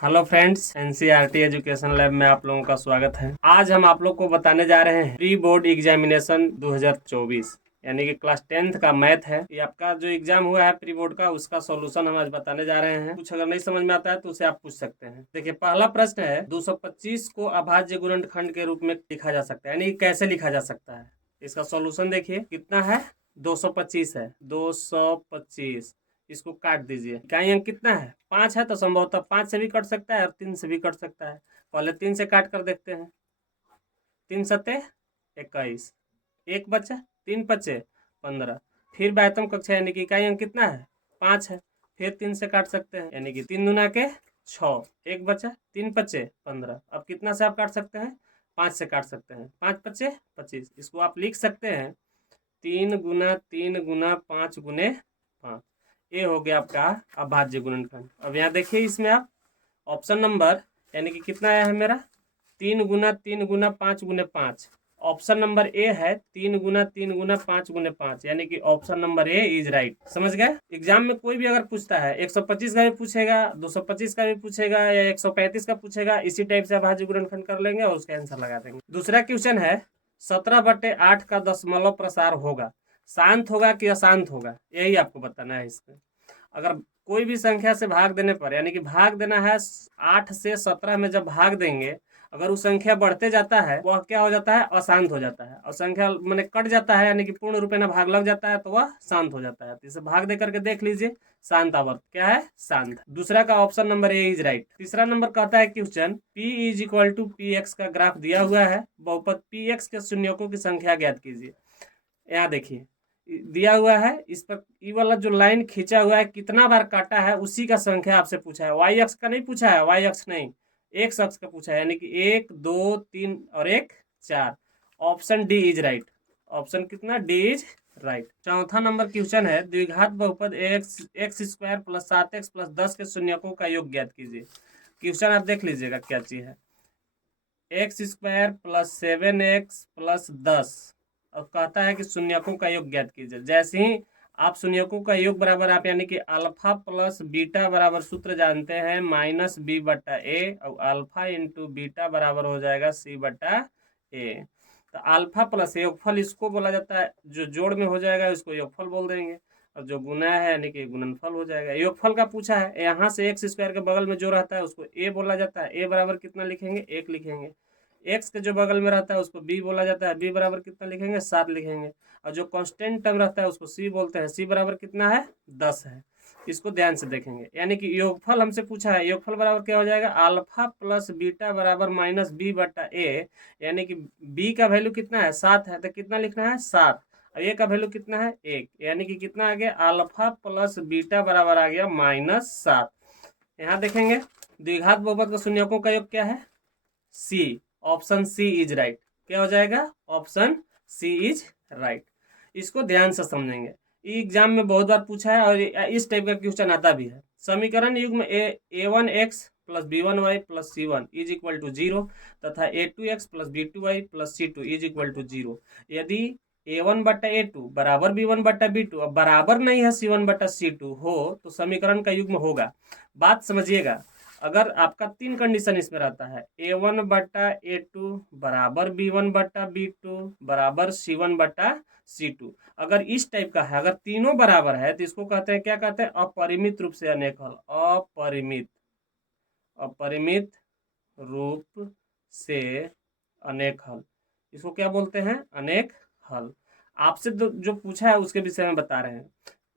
Hello friends, NCERT education lab में आप लोगों का स्वागत है। आज हम आप लोग को बताने जा रहे हैं प्री बोर्ड एग्जामिनेशन 2024 यानी कि क्लास 10th का मैथ है। ये आपका जो एग्जाम हुआ है प्री बोर्ड का, उसका सॉल्यूशन हम आज बताने जा रहे हैं। कुछ अगर नहीं समझ में आता है तो उसे आप पूछ सकते हैं। देखिए, पहला प्रश्न है 225 को अभाज्य गुणनखंड के रूप में लिखा जा सकता है, यानी कैसे लिखा जा सकता है। इसका सॉल्यूशन देखिए कितना है, 225 है। 225 इसको काट दीजिए। इकाई अंक कितना है, 5 है, तो संभवतः 5 से भी कट सकता है और 3 से भी कट सकता है। पहले 3 से काट कर देखते हैं। 3 सत्ते 21, एक बचा, 3 पचे 15। फिर बाह्यतम कक्षा यानी कि इकाई अंक कितना है, 5 है। फिर 3 से काट सकते हैं, यानी कि 3 दूना के 6, एक बचा, 3 पचे 15। अब कितना से आप काट सकते हैं, 5 से काट सकते हैं। 5 पचे 25। इसको आप लिख सकते हैं 3 गुना 3 गुना 5 गुने 5। ये हो गया आपका अभाज्य गुणनखंड। अब यहाँ देखिए, इसमें आप ऑप्शन नंबर यानी कि कितना आया है मेरा, 3 गुना 3 गुना 5 गुने 5। ऑप्शन नंबर ए है 3 गुना 3 गुना 5 गुने 5, यानी कि option number A is right. समझ गए। एग्जाम में कोई भी अगर पूछता है 125 का भी पूछेगा, 225 का भी पूछेगा या 135 का पूछेगा, इसी टाइप से अभाज्य गुणनखंड कर लेंगे और उसका आंसर लगा देंगे। दूसरा क्वेश्चन है 17/8 का दशमलव प्रसार होगा, शांत होगा कि अशांत होगा, यही आपको बताना है। इसमें अगर कोई भी संख्या से भाग देने पर, यानी कि भाग देना है 8 से 17 में, जब भाग देंगे अगर वो संख्या बढ़ते जाता है वह क्या हो जाता है, अशांत हो जाता है। और संख्या मैंने कट जाता है, यानी कि पूर्ण रूपेण भाग लग जाता है, तो वह शांत हो जाता है। तो इसे भाग दे करके देख लीजिए, शांत आवर्त क्या है, शांत। दूसरा का option number A is right. तीसरा नंबर कहता है question P is equal to P x का ग्राफ दिया हुआ है, बहुपद पी एक्स के शून्यकों की संख्या ज्ञात कीजिए। यहाँ देखिए दिया हुआ है, इस पर ई वाला जो लाइन खींचा हुआ है कितना बार काटा है उसी का संख्या आपसे पूछा है। वाई अक्ष का नहीं पूछा है, वाई अक्ष नहीं, एक्स अक्ष का पूछा है, यानी कि 1 2 3 और 1 4। Option D is right. Option कितना, डी इज राइट। चौथा नंबर क्वेश्चन है द्विघात बहुपद x square plus 7x plus 10 के शून्यकों का योग ज्ञात कीजिए। क्वेश्चन आप देख लीजिएगा क्या चीज है, x square plus 7x plus 10 और कहता है कि शून्यकों का योग ज्ञात कीजिए। जैसे ही आप शून्यकों का योग बराबर, आप यानी कि अल्फा प्लस बीटा बराबर सूत्र जानते हैं माइनस बी बट्टा ए, और अल्फा इंटू बीटा बराबर हो जाएगा सी बट्टा ए। तो अल्फा प्लस योगफल इसको बोला जाता है, जो जोड़ में हो जाएगा उसको योगफल बोल देंगे, और जो गुना है यानी कि गुणनफल हो जाएगा। योगफल का पूछा है, यहाँ से एक्स स्क्वायर के बगल में जो रहता है उसको ए बोला जाता है। ए बराबर कितना लिखेंगे, 1 लिखेंगे। एक्स के जो बगल में रहता है उसको बी बोला जाता है, बी बराबर कितना लिखेंगे, 7 लिखेंगे। और जो कांस्टेंट टर्म रहता है उसको सी बोलते हैं, सी बराबर कितना है, 10 है। इसको ध्यान से देखेंगे, यानी कि योगफल हमसे पूछा है, योगफल बराबर क्या हो जाएगा, अल्फा प्लस बीटा बराबर माइनस बी बट्टा ए, यानी कि बी का वैल्यू कितना है, 7 है, तो कितना लिखना है, 7। और ए का वैल्यू कितना है, 1, यानी कि कितना आ गया, अल्फा प्लस बीटा बराबर आ गया -7। यहाँ देखेंगे द्विघात बहुपद का शून्यकों का योग क्या है, C. Option C is right. क्या हो जाएगा, ऑप्शन सी इज राइट। इसको ध्यान से समझेंगे, एग्जाम में बहुत बार पूछा है और इस टाइप का क्वेश्चन आता भी है। समीकरण युग्म a1x plus b1y plus c1 is equal to 0 तथा a2x plus b2y plus c2 is equal to 0। यदि a1 बट्टा a2 बराबर b1 बट्टा b2 और बराबर नहीं है c1 बट्टा c2 हो तो समीकरण का युग्म होगा। बात समझिएगा, अगर आपका 3 कंडीशन इसमें रहता है, a1 बट्टा a2 बराबर b1 बट्टा b2 बराबर c1 बट्टा c2, अगर इस टाइप का है, अगर तीनों बराबर है तो इसको कहते हैं, क्या कहते हैं, अपरिमित रूप से अनेक हल। अपरिमित रूप से अनेक हल, इसको क्या बोलते हैं, अनेक हल। आपसे जो पूछा है उसके विषय में बता रहे हैं।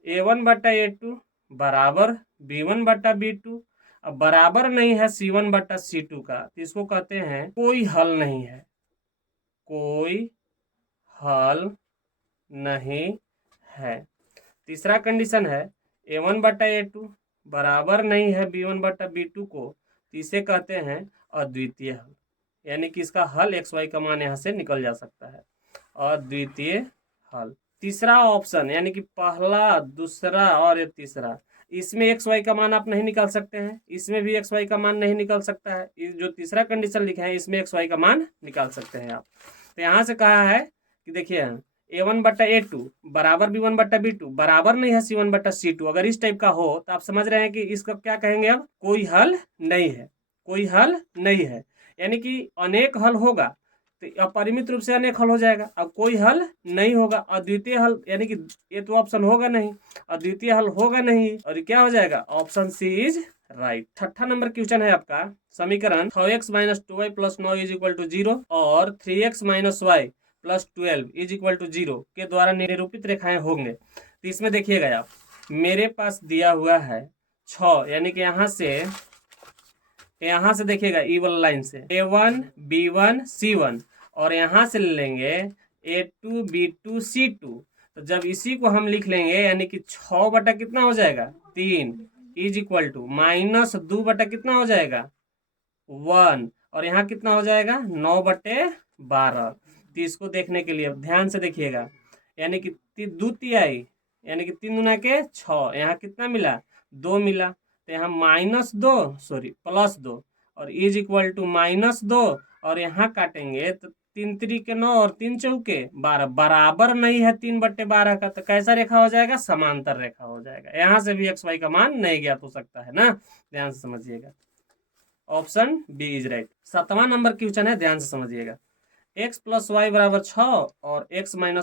a1 बट्टा a2 बराबर b1 बट्टा b2, अब बराबर नहीं है c1 बट्टा c2 का, तो इसको कहते हैं कोई हल नहीं है, कोई हल नहीं है। तीसरा कंडीशन है a1 बट्टा a2 बराबर नहीं है b1 बट्टा b2 को, तो इसे कहते हैं अद्वितीय हल, यानी कि इसका हल एक्स वाई का मान यहाँ से निकल जा सकता है, अद्वितीय हल। तीसरा ऑप्शन यानी कि पहला, दूसरा और ये तीसरा, इसमें एक्स वाई का मान आप नहीं निकाल सकते हैं, इसमें भी एक्स वाई का मान नहीं निकल सकता है। जो तीसरा कंडीशन लिखा है इसमें एक्स वाई का मान निकाल सकते हैं आप। तो यहाँ से कहा है कि देखिए A1/A2 बराबर B1/B2 बराबर नहीं है C1/C2, अगर इस टाइप का हो तो आप समझ रहे हैं कि इसका क्या कहेंगे, अब कोई हल नहीं है, कोई हल नहीं है, यानी कि अनेक हल होगा तो अपरिमित रूप से अनेक हल हो जाएगा। अब कोई हल नहीं होगा, अद्वितीय हल, यानी कि ये तो ऑप्शन होगा नहीं, अद्वितीय हल होगा नहीं, और ये क्या हो जाएगा, ऑप्शन सी इज राइट। छठा नंबर क्वेश्चन है आपका, समीकरण 6x - 2y + 9 = 0 और 3x - y + 12 = 0 के द्वारा निरूपित रेखाएं होंगे। तो इसमें देखिएगा आप, मेरे पास दिया हुआ है 6, यानी कि यहाँ से देखिएगा ई वाला लाइन से A1 B1 C1, और यहाँ से ले लेंगे A2 B2 C2। तो जब इसी को हम लिख लेंगे, यानी कि 6 बटा कितना हो जाएगा 3 = -2 बटा कितना हो जाएगा 1, और यहाँ कितना हो जाएगा 9/12। तो इसको देखने के लिए अब ध्यान से देखिएगा, यानी कि 2 तिहाई, यानी कि 3 दूना के 6, यहाँ कितना मिला 2 मिला, तो यहाँ +2 और -2, और यहाँ काटेंगे तो 3 3 9 और 3 चौके 12, बराबर नहीं है 3/12 का, तो कैसा रेखा हो जाएगा, समांतर रेखा हो जाएगा। यहाँ से भी XY का मान नहीं ज्ञात हो सकता है ना, ध्यान से समझिएगा, ऑप्शन बी इज राइट। 7वां नंबर क्वेश्चन है, ध्यान से समझिएगा, x + y = 6 और x - y =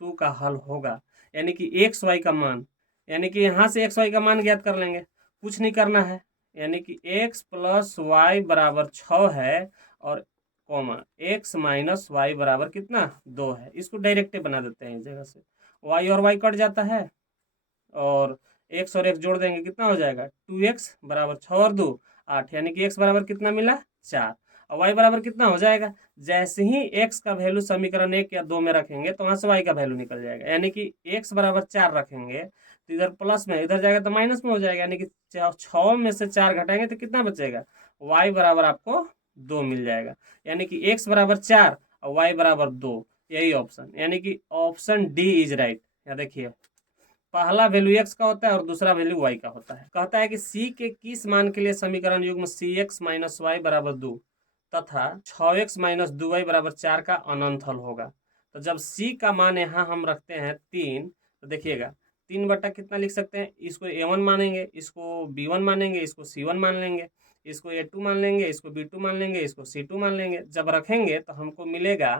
2 का हल होगा, यानी कि XY का मान, यानी कि यहाँ से XY का मान ज्ञात कर लेंगे, कुछ नहीं करना है, यानी कि x + y = 6 है और कॉमा x - y = कितना 2 है। इसको डायरेक्ट बना देते हैं इस जगह से, y और y कट जाता है और x और x जोड़ देंगे, कितना हो जाएगा 2x = 6 और 2 8, यानी कि x बराबर कितना मिला 4, और y बराबर कितना हो जाएगा, जैसे ही x का वैल्यू समीकरण 1 या 2 में रखेंगे तो वहां से y का वैल्यू निकल जाएगा, यानी कि x = 4 रखेंगे तो इधर प्लस में, इधर जाएगा तो माइनस में हो जाएगा, यानी कि 6 में से 4 घटाएंगे तो कितना बचेगा, y बराबर आपको 2 मिल जाएगा, यानी कि x = 4 और y = 2, यही ऑप्शन, यानी कि ऑप्शन डी इज राइट। यहाँ देखिए, पहला वैल्यू x का होता है और दूसरा वैल्यू y का होता है। कहता है कि c के किस मान के लिए समीकरण युग्म cx - y = 2 तथा 6x - 2y = 4 का अनंत हल होगा। तो जब c का मान यहाँ हम रखते हैं 3, तो देखिएगा 3 बटा कितना लिख सकते हैं, इसको A1 मानेंगे, इसको B1 मानेंगे, इसको C1 मान लेंगे, इसको A2 मान लेंगे, इसको B2 मान लेंगे, इसको C2 मान लेंगे। जब रखेंगे तो हमको मिलेगा,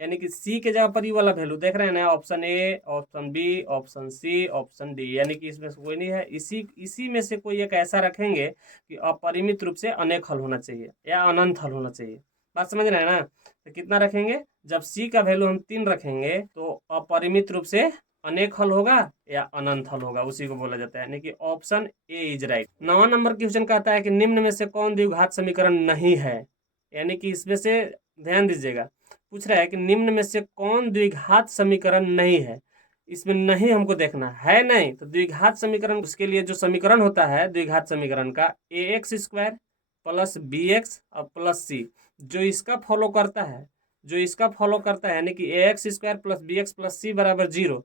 यानी कि C के जगह पर ये वाला वैल्यू देख रहे हैं ना, option A, option B, option C, option D, यानी कि इसमें से कोई नहीं है, इसी में से कोई एक ऐसा रखेंगे कि अपरिमित रूप से अनेक हल होना चाहिए या अनंत हल होना चाहिए। बात समझ रहे हैं ना, तो कितना रखेंगे, जब C का वैल्यू हम 3 रखेंगे तो अपरिमित रूप से अनेक हल होगा या अनंत हल होगा, उसी को बोला जाता है, यानी कि ऑप्शन ए इज राइट। 9वां नंबर क्वेश्चन कहता है कि निम्न में से कौन द्विघात समीकरण नहीं है, यानी कि इसमें से ध्यान दीजिएगा, पूछ रहा है कि निम्न में से कौन द्विघात समीकरण नहीं है, इसमें नहीं हमको देखना है, नहीं तो द्विघात समीकरण, उसके लिए जो समीकरण होता है द्विघात समीकरण का ax² + bx और +c, जो इसका फॉलो करता है, यानी कि ax² + bx + c = 0,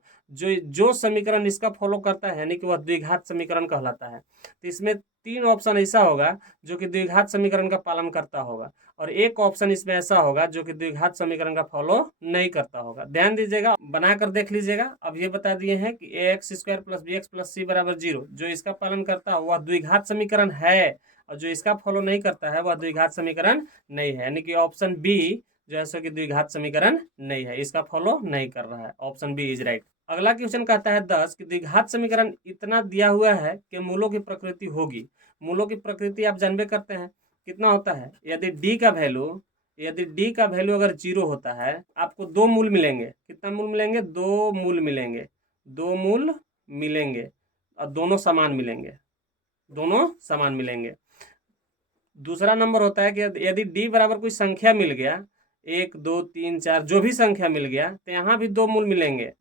जो समीकरण इसका फॉलो करता है, यानी कि वह द्विघात समीकरण कहलाता है। तो इसमें 3 ऑप्शन ऐसा होगा जो कि द्विघात समीकरण का पालन करता होगा, और एक ऑप्शन इसमें ऐसा होगा जो कि द्विघात समीकरण का फॉलो नहीं करता होगा। ध्यान दीजिएगा, बनाकर देख लीजिएगा। अब ये बता दिए हैं कि ax² + bx + c = 0, जो इसका पालन करता है वह द्विघात समीकरण है, और जो इसका फॉलो नहीं करता है वह द्विघात समीकरण नहीं है, यानी कि ऑप्शन बी जो है सो कि द्विघात समीकरण नहीं है, इसका फॉलो नहीं कर रहा है, ऑप्शन बी इज राइट। अगला क्वेश्चन कहता है 10 कि द्विघात समीकरण इतना दिया हुआ है कि मूलों की प्रकृति होगी। मूलों की प्रकृति आप जानबे करते हैं कितना होता है, यदि डी का वैल्यू अगर 0 होता है, आपको 2 मूल मिलेंगे, कितना मूल मिलेंगे, 2 मूल मिलेंगे, 2 मूल मिलेंगे और दोनों समान मिलेंगे। दूसरा नंबर होता है कि यदि डी बराबर कोई संख्या मिल गया, 1 2 3 4 जो भी संख्या मिल गया, तो यहाँ भी 2 मूल मिलेंगे,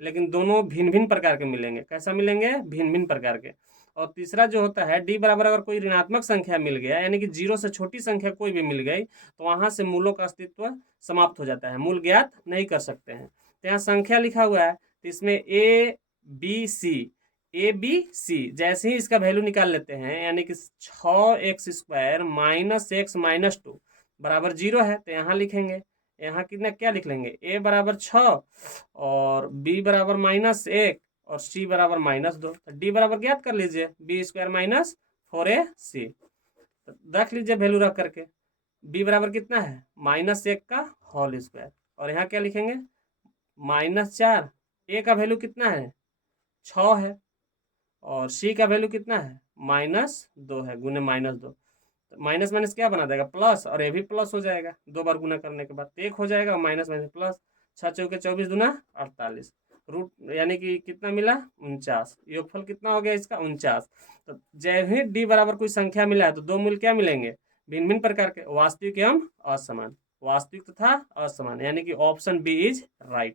लेकिन दोनों भिन्न भिन्न प्रकार के मिलेंगे। कैसा मिलेंगे, भिन्न भिन्न प्रकार के। और तीसरा जो होता है, डी बराबर अगर कोई ऋणात्मक संख्या मिल गया, यानी कि 0 से छोटी संख्या कोई भी मिल गई, तो वहां से मूलों का अस्तित्व समाप्त हो जाता है, मूल ज्ञात नहीं कर सकते हैं। तो यहाँ संख्या लिखा हुआ है, तो इसमें ए बी सी, जैसे ही इसका वैल्यू निकाल लेते हैं, यानी कि 6x² - x - 2 = 0 है, तो यहाँ लिखेंगे यहाँ कितना क्या लिख लेंगे, a बराबर 6 और b बराबर -1 और c बराबर -2। तो d बराबर ज्ञात कर लीजिए, b² माइनस 4ac। तो रख लीजिए वैल्यू रख करके, b बराबर कितना है -1 का होल स्क्वायर, और यहाँ क्या लिखेंगे -4। a का वैल्यू कितना है 6 है और c का वैल्यू कितना है -2 है, गुने -2। तो माइनस माइनस क्या बना देगा प्लस, और ये भी प्लस हो जाएगा 2 बार गुना करने के बाद, तो 1 हो जाएगा, माइनस माइनस प्लस। 6 चौके 24 दूना 48, रूट यानी कि कितना मिला 49। योगफल कितना हो गया इसका 49। तो जब ही डी बराबर कोई संख्या मिला है तो दो मूल क्या मिलेंगे, भिन्न भिन्न प्रकार के, वास्तविक एवं असमान। वास्तविक तथा असमान, यानी कि ऑप्शन बी इज राइट।